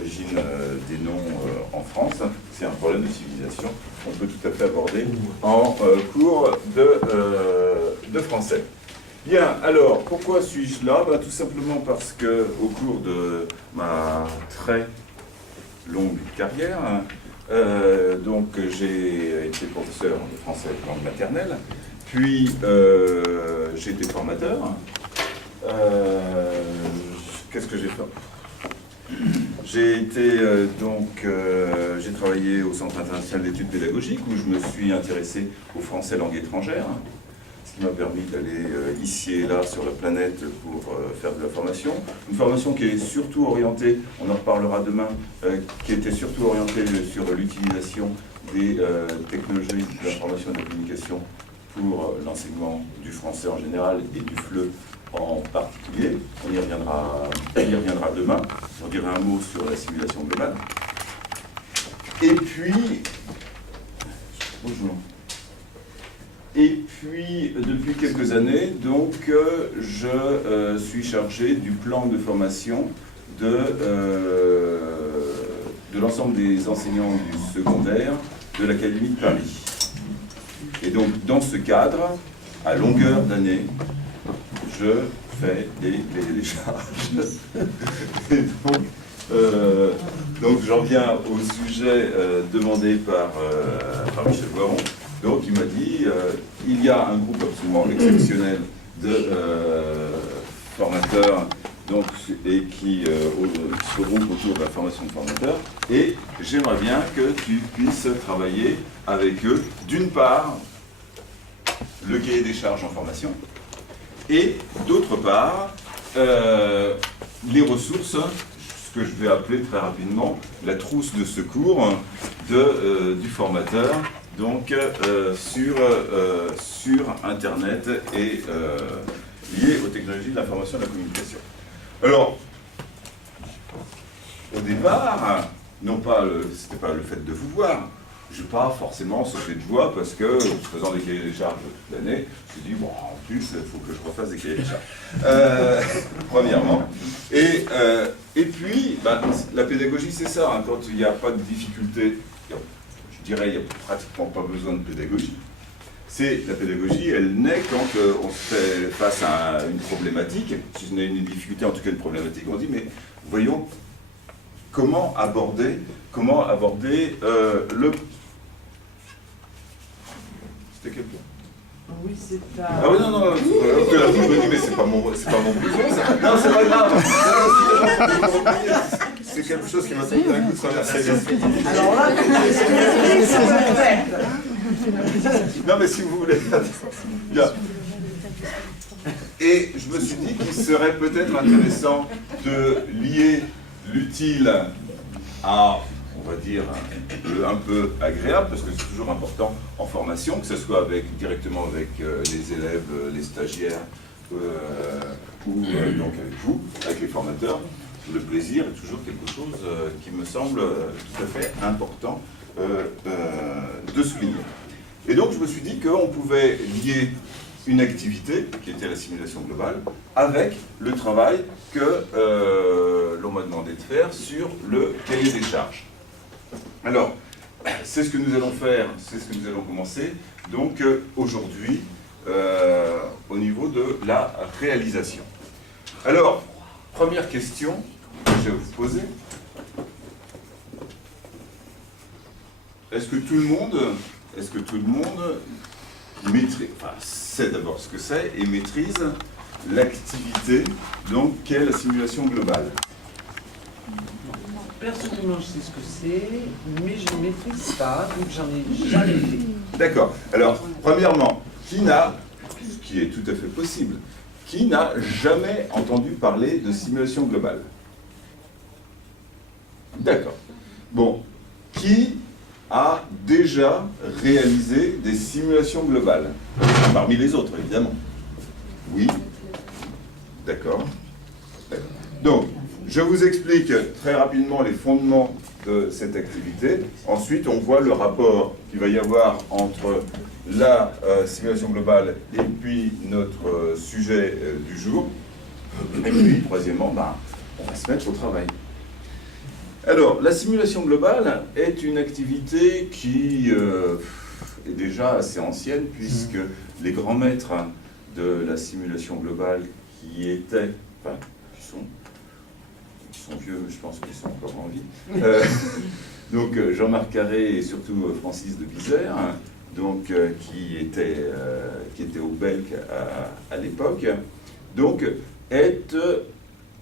l'origine des noms en France. C'est un problème de civilisation qu'on peut tout à fait aborder en cours de français. Bien, alors, pourquoi suis-je là? Tout simplement parce que au cours de ma très longue carrière, donc j'ai été professeur de français langue maternelle, puis j'ai été formateur. Qu'est-ce que j'ai fait? J'ai été j'ai travaillé au Centre international d'études pédagogiques où je me suis intéressé au français langue étrangère, ce qui m'a permis d'aller ici et là sur la planète pour faire de la formation. Une formation qui est surtout orientée, on en reparlera demain, qui était surtout orientée sur l'utilisation des technologies de l'information et de la communication pour l'enseignement du français en général et du FLE en particulier. On y reviendra demain. J'en dirai un mot sur la simulation globale. Et puis, bonjour. Et puis, depuis quelques années, donc, je suis chargé du plan de formation de l'ensemble des enseignants du secondaire de l'Académie de Paris. Et donc, dans ce cadre, à longueur d'année, je fais des cahiers des charges. Et donc j'en viens au sujet demandé par Michel Boiron. Donc il m'a dit, il y a un groupe absolument exceptionnel de formateurs donc, et qui se regroupent autour de la formation de formateurs, et j'aimerais bien que tu puisses travailler avec eux, d'une part, le cahier des charges en formation, et d'autre part, les ressources, ce que je vais appeler très rapidement la trousse de secours du formateur, donc sur Internet et lié aux technologies de l'information et de la communication. Alors, au départ, non pas c'était pas le fait de vous voir. Je n'ai pas forcément sauté de joie parce que, faisant des cahiers des charges toute l'année, je me suis dit, bon, en plus, il faut que je refasse des cahiers des charges. Premièrement. Et puis, la pédagogie, c'est ça. Hein, quand il n'y a pas de difficulté, je dirais, il n'y a pratiquement pas besoin de pédagogie. La pédagogie, elle naît quand on se fait face à une problématique. Si ce n'est une difficulté, en tout cas une problématique, on dit, mais voyons, comment aborder le... C'était quel point? Oui, c'est ta... Ah oui, non, parce que la je me dis, mais c'est pas mon besoin, ça. Non, c'est pas grave. C'est quelque chose qui m'a fait un coup de traverser. Alors là, non, mais si vous voulez. Bien. Et je me suis dit qu'il serait peut-être intéressant de lier l'utile à, on va dire, un peu agréable, parce que c'est toujours important en formation, que ce soit directement avec les élèves, les stagiaires, ou donc avec vous, avec les formateurs. Le plaisir est toujours quelque chose qui me semble tout à fait important de souligner. Et donc je me suis dit qu'on pouvait lier une activité, qui était la simulation globale, avec le travail que l'on m'a demandé de faire sur le cahier des charges. Alors, c'est ce que nous allons faire, c'est ce que nous allons commencer, donc aujourd'hui, au niveau de la réalisation. Alors, première question que je vais vous poser. Est-ce que tout le monde maîtrise, enfin, sait d'abord ce que c'est et maîtrise l'activité donc qu'est la simulation globale? personnellement, je sais ce que c'est, mais je ne maîtrise pas, donc j'en ai jamais fait. D'accord. Alors, premièrement, qui n'a, ce qui est tout à fait possible, qui n'a jamais entendu parler de simulation globale? D'accord. Bon, qui a déjà réalisé des simulations globales? Parmi les autres, évidemment. Oui. D'accord. Donc, je vous explique très rapidement les fondements de cette activité. Ensuite, on voit le rapport qu'il va y avoir entre la simulation globale et puis notre sujet du jour. Et puis, troisièmement, on va se mettre au travail. Alors, la simulation globale est une activité qui est déjà assez ancienne, puisque les grands maîtres de la simulation globale qui étaient, enfin, qui sont vieux, je pense qu'ils sont encore en vie, donc Jean-Marc Carré et surtout Francis de Bizère, donc, qui était au Belk à l'époque, donc est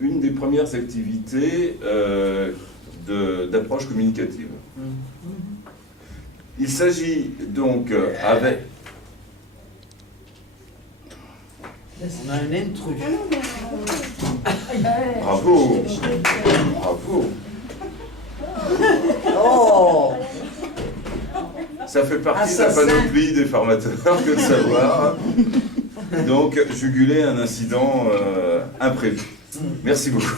une des premières activités d'approche communicative. Il s'agit donc avec... On a un intrus. Bravo! Bravo! Oh! Ça fait partie de la Assassin. panoplie des formateurs que de savoir. Donc, juguler un incident imprévu. Merci beaucoup.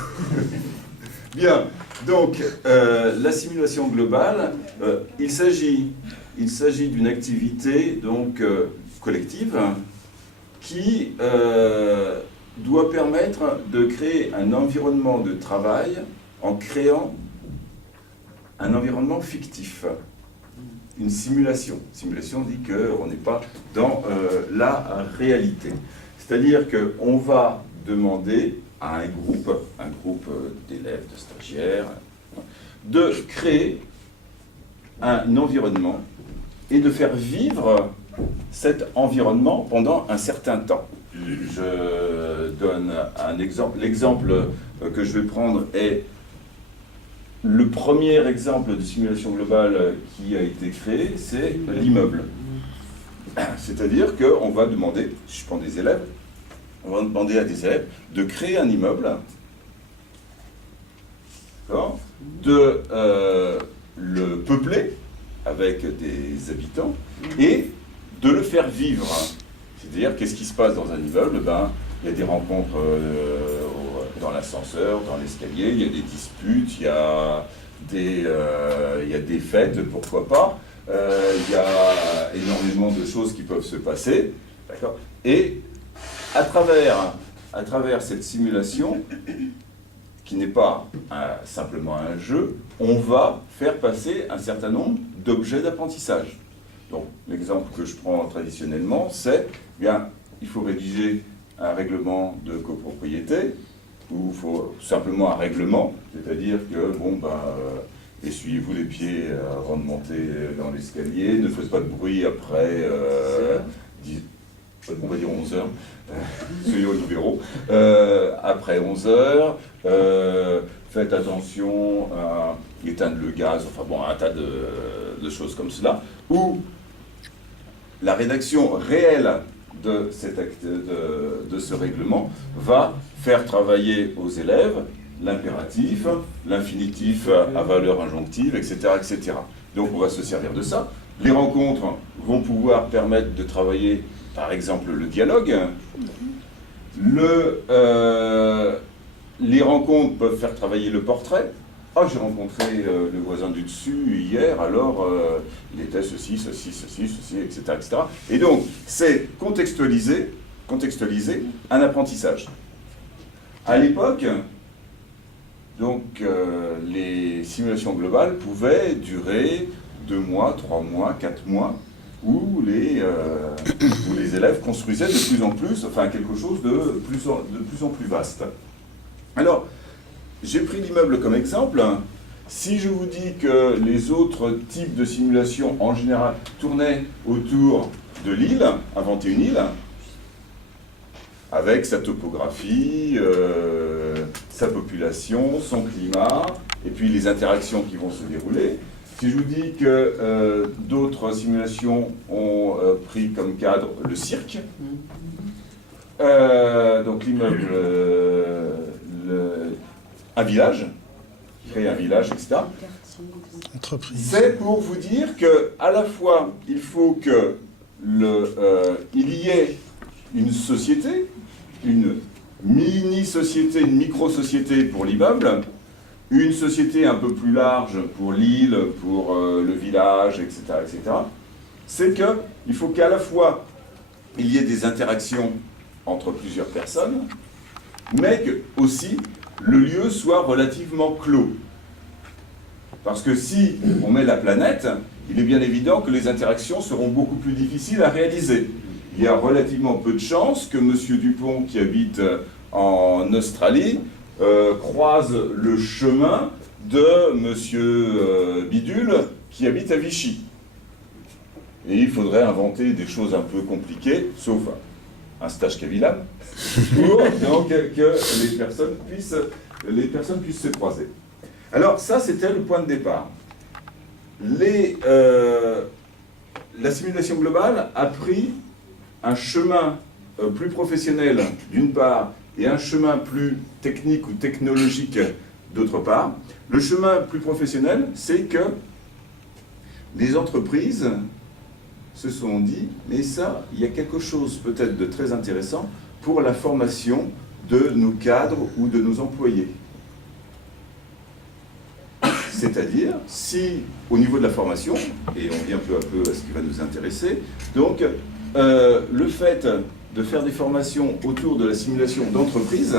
Bien, donc, la simulation globale, il s'agit d'une activité donc, collective qui doit permettre de créer un environnement de travail en créant un environnement fictif. Une simulation. Simulation dit qu'on n'est pas dans la réalité. C'est-à-dire qu'on va demander à un groupe d'élèves, de stagiaires, de créer un environnement et de faire vivre cet environnement pendant un certain temps. Je donne un exemple. L'exemple que je vais prendre est le premier exemple de simulation globale qui a été créé, c'est l'immeuble. C'est-à-dire qu'on va demander, si je prends des élèves, on va demander à des élèves de créer un immeuble, de le peupler avec des habitants et de le faire vivre. C'est-à-dire, qu'est-ce qui se passe dans un immeuble? Il y a des rencontres dans l'ascenseur, dans l'escalier, il y a des disputes, il y a des fêtes, pourquoi pas. Il y a énormément de choses qui peuvent se passer. D'accord ? Et à travers cette simulation, qui n'est pas simplement un jeu, on va faire passer un certain nombre d'objets d'apprentissage. Donc, l'exemple que je prends traditionnellement, c'est, il faut rédiger un règlement de copropriété, ou il faut simplement un règlement, c'est-à-dire que, essuyez-vous les pieds avant de monter dans l'escalier, ne faites pas de bruit après, on va dire 11 heures, soyez au libéraux, après 11 heures, faites attention à éteindre le gaz, enfin bon, un tas de choses comme cela, où la rédaction réelle de ce règlement va faire travailler aux élèves l'impératif, l'infinitif à valeur injonctive, etc., etc. Donc on va se servir de ça. Les rencontres vont pouvoir permettre de travailler, par exemple, le dialogue. Les rencontres peuvent faire travailler le portrait. Ah, j'ai rencontré le voisin du dessus hier, alors il était ceci, etc., etc. Et donc, c'est contextualiser un apprentissage. À l'époque, donc, les simulations globales pouvaient durer 2 mois, 3 mois, 4 mois, où les élèves construisaient de plus en plus, enfin quelque chose de plus en plus vaste. Alors, j'ai pris l'immeuble comme exemple. Si je vous dis que les autres types de simulations, en général, tournaient autour de l'île, inventer une île, avec sa topographie, sa population, son climat, et puis les interactions qui vont se dérouler. Si je vous dis que d'autres simulations ont pris comme cadre le cirque, donc l'immeuble, un village, créer un village, etc. C'est pour vous dire que à la fois il faut que il y ait une société, une mini-société, une micro-société pour l'immeuble, une société un peu plus large pour l'île, pour le village, etc., etc. C'est qu'il faut qu'à la fois il y ait des interactions entre plusieurs personnes, mais que aussi le lieu soit relativement clos. Parce que si on met la planète, il est bien évident que les interactions seront beaucoup plus difficiles à réaliser. Il y a relativement peu de chances que M. Dupont, qui habite en Australie, croise le chemin de M. Bidule, qui habite à Vichy. Et il faudrait inventer des choses un peu compliquées, sauf un stage Kavilam, pour donc, que les personnes puissent se croiser. Alors ça, c'était le point de départ. La simulation globale a pris un chemin plus professionnel d'une part et un chemin plus technique ou technologique d'autre part. Le chemin plus professionnel, c'est que les entreprises se sont dit, mais ça, il y a quelque chose peut-être de très intéressant pour la formation de nos cadres ou de nos employés. C'est-à-dire, si au niveau de la formation, et on vient peu à peu à ce qui va nous intéresser, donc le fait de faire des formations autour de la simulation d'entreprise,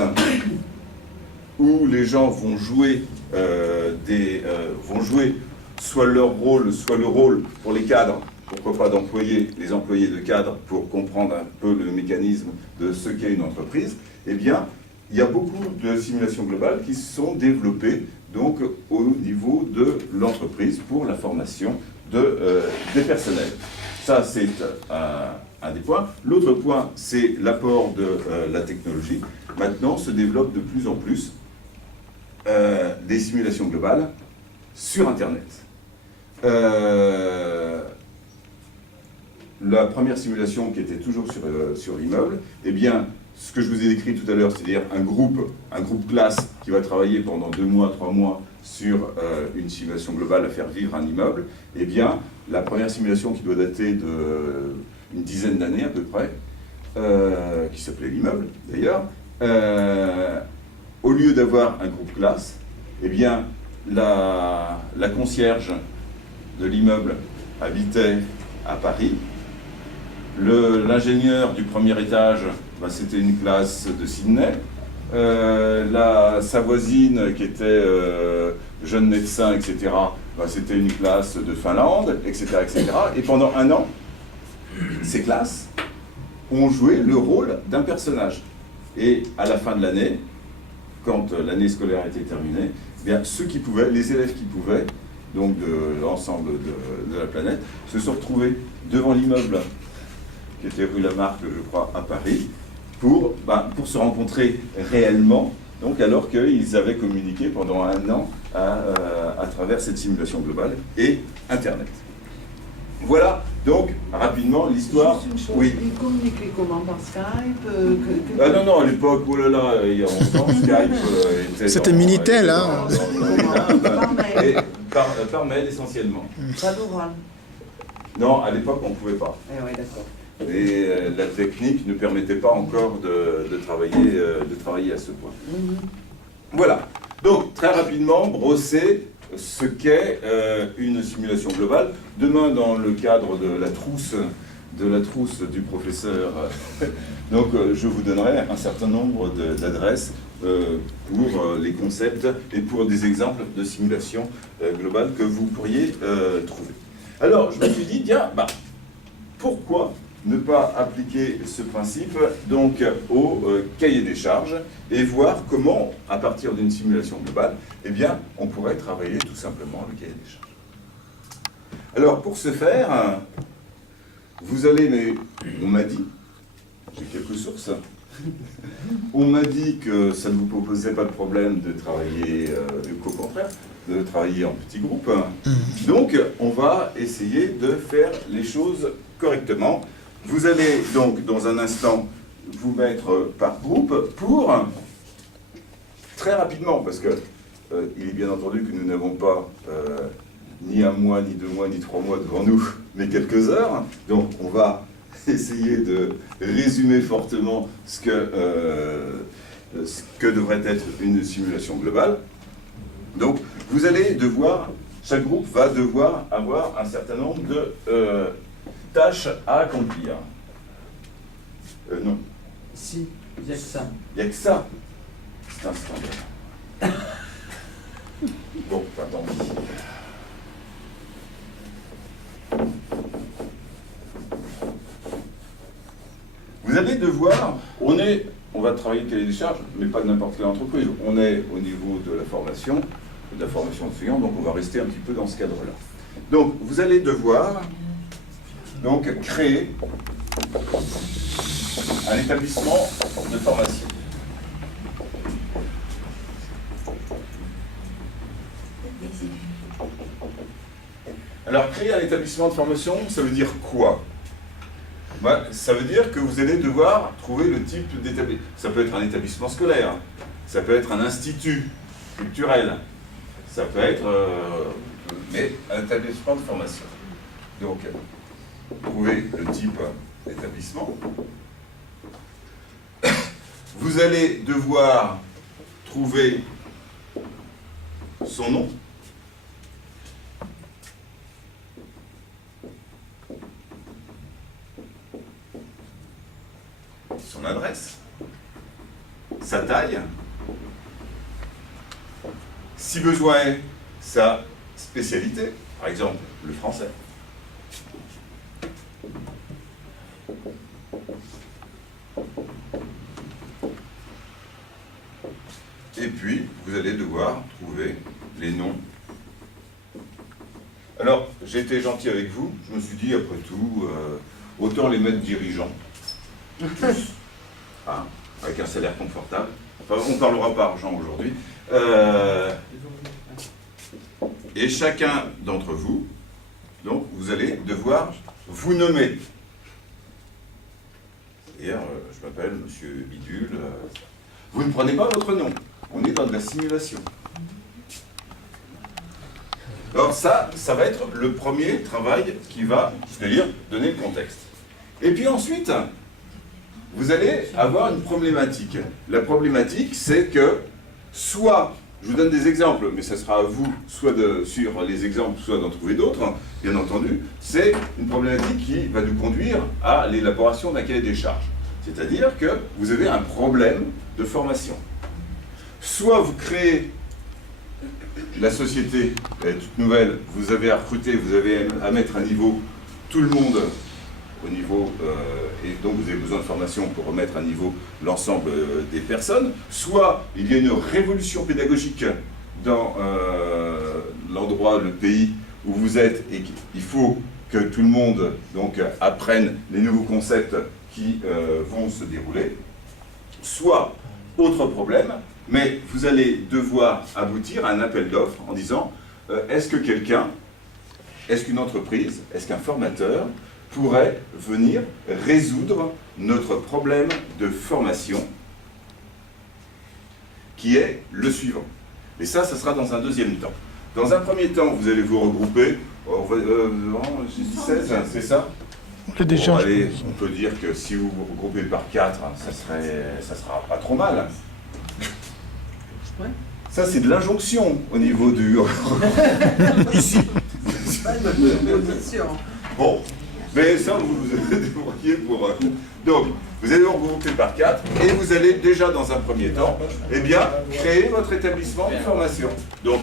où les gens vont jouer, soit leur rôle, soit le rôle pour les cadres, pourquoi pas d'employer les employés de cadres pour comprendre un peu le mécanisme de ce qu'est une entreprise, eh bien, il y a beaucoup de simulations globales qui se sont développées donc, au niveau de l'entreprise pour la formation des personnels. Ça, c'est un des points. L'autre point, c'est l'apport de la technologie. Maintenant, se développe de plus en plus des simulations globales sur Internet. La première simulation qui était toujours sur l'immeuble, eh bien, ce que je vous ai décrit tout à l'heure, c'est-à-dire un groupe classe qui va travailler pendant 2 mois, 3 mois sur une simulation globale à faire vivre un immeuble, eh bien, la première simulation qui doit dater d'une dizaine d'années à peu près, qui s'appelait l'immeuble d'ailleurs, au lieu d'avoir un groupe classe, eh bien, la concierge de l'immeuble habitait à Paris. L'ingénieur du premier étage, bah, c'était une classe de Sydney. Sa voisine, qui était jeune médecin, etc., bah, c'était une classe de Finlande, etc., etc. Et pendant 1 an, ces classes ont joué le rôle d'un personnage. Et à la fin de l'année, quand l'année scolaire était terminée, eh bien, ceux qui pouvaient, les élèves qui pouvaient, donc de l'ensemble de la planète, se sont retrouvés devant l'immeuble qui était rue Lamarck, je crois, à Paris, pour se rencontrer réellement, donc alors qu'ils avaient communiqué pendant 1 an à travers cette simulation globale et Internet. Voilà, donc, rapidement, l'histoire... Juste une chose, oui. ils communiquaient comment, par Skype Ah non, à l'époque, oh là là, il y a 11 ans, Skype était... C'était Minitel, hein. Par mail, essentiellement. Pas d'oral. Non, à l'époque, on ne pouvait pas. Eh oui, d'accord. Et la technique ne permettait pas encore de travailler à ce point. Voilà. Donc, très rapidement, brosser ce qu'est une simulation globale. Demain, dans le cadre de la trousse du professeur, donc je vous donnerai un certain nombre d'adresses pour les concepts et pour des exemples de simulation globale que vous pourriez trouver. Alors, je me suis dit, tiens, pourquoi ne pas appliquer ce principe donc au cahier des charges et voir comment, à partir d'une simulation globale, eh bien, on pourrait travailler tout simplement le cahier des charges. Alors, pour ce faire, vous allez, mais on m'a dit, j'ai quelques sources, on m'a dit que ça ne vous posait pas de problème de travailler, qu'au contraire, de travailler en petits groupes. Donc, on va essayer de faire les choses correctement. Vous allez donc, dans un instant, vous mettre par groupe pour, très rapidement, parce que il est bien entendu que nous n'avons pas ni 1 mois, ni 2 mois, ni 3 mois devant nous, mais quelques heures. Donc, on va essayer de résumer fortement ce que devrait être une simulation globale. Donc, vous allez devoir, chaque groupe va devoir avoir un certain nombre de tâches à accomplir. Non. Si, il n'y a que ça. Il n'y a que ça. C'est un scandale. Bon, attends. allez devoir, on va travailler le cahier des charges, mais pas de n'importe quelle entreprise. On est au niveau de la formation enseignant, donc on va rester un petit peu dans ce cadre-là. Donc, vous allez devoir donc, créer un établissement de formation. Alors, créer un établissement de formation, ça veut dire quoi? Ça veut dire que vous allez devoir trouver le type d'établissement. Ça peut être un établissement scolaire, ça peut être un institut culturel, ça peut être mais un établissement de formation. Donc, trouvez le type d'établissement. Vous allez devoir trouver son nom. Son adresse, sa taille, si besoin est, sa spécialité, par exemple le français. Et puis, vous allez devoir trouver les noms. Alors, j'ai été gentil avec vous, je me suis dit, après tout, autant les mettre dirigeants. Tous, hein, avec un salaire confortable. Enfin, on ne parlera pas argent aujourd'hui. Et chacun d'entre vous, donc, vous allez devoir vous nommer. C'est-à-dire, je m'appelle Monsieur Bidule. Vous ne prenez pas votre nom. On est dans de la simulation. Alors ça va être le premier travail qui va, c'est-à-dire donner le contexte. Et puis ensuite, vous allez avoir une problématique. La problématique, c'est que soit, je vous donne des exemples, mais ça sera à vous, soit sur les exemples, soit d'en trouver d'autres, hein, bien entendu, c'est une problématique qui va nous conduire à l'élaboration d'un cahier des charges. C'est-à-dire que vous avez un problème de formation. Soit vous créez la société, elle est toute nouvelle, vous avez à recruter, vous avez à mettre à niveau tout le monde au niveau, et donc vous avez besoin de formation pour remettre à niveau l'ensemble des personnes, soit il y a une révolution pédagogique dans l'endroit, le pays où vous êtes, et il faut que tout le monde donc, apprenne les nouveaux concepts qui vont se dérouler, soit autre problème, mais vous allez devoir aboutir à un appel d'offres en disant est-ce que quelqu'un, est-ce qu'une entreprise, est-ce qu'un formateur pourrait venir résoudre notre problème de formation qui est le suivant. Et ça sera dans un deuxième temps. Dans un premier temps, vous allez vous regrouper, j'ai dit 16, c'est ça? Bon, allez, on peut dire que si vous vous regroupez par 4, ça sera pas trop mal. Ouais. Ça, c'est de l'injonction au niveau du... Ici. Pas de position. Bon, mais ça, vous vous débrouillez pour... Donc, vous allez vous regrouper par 4, et vous allez déjà, dans un premier temps, eh bien, créer votre établissement de formation. Donc,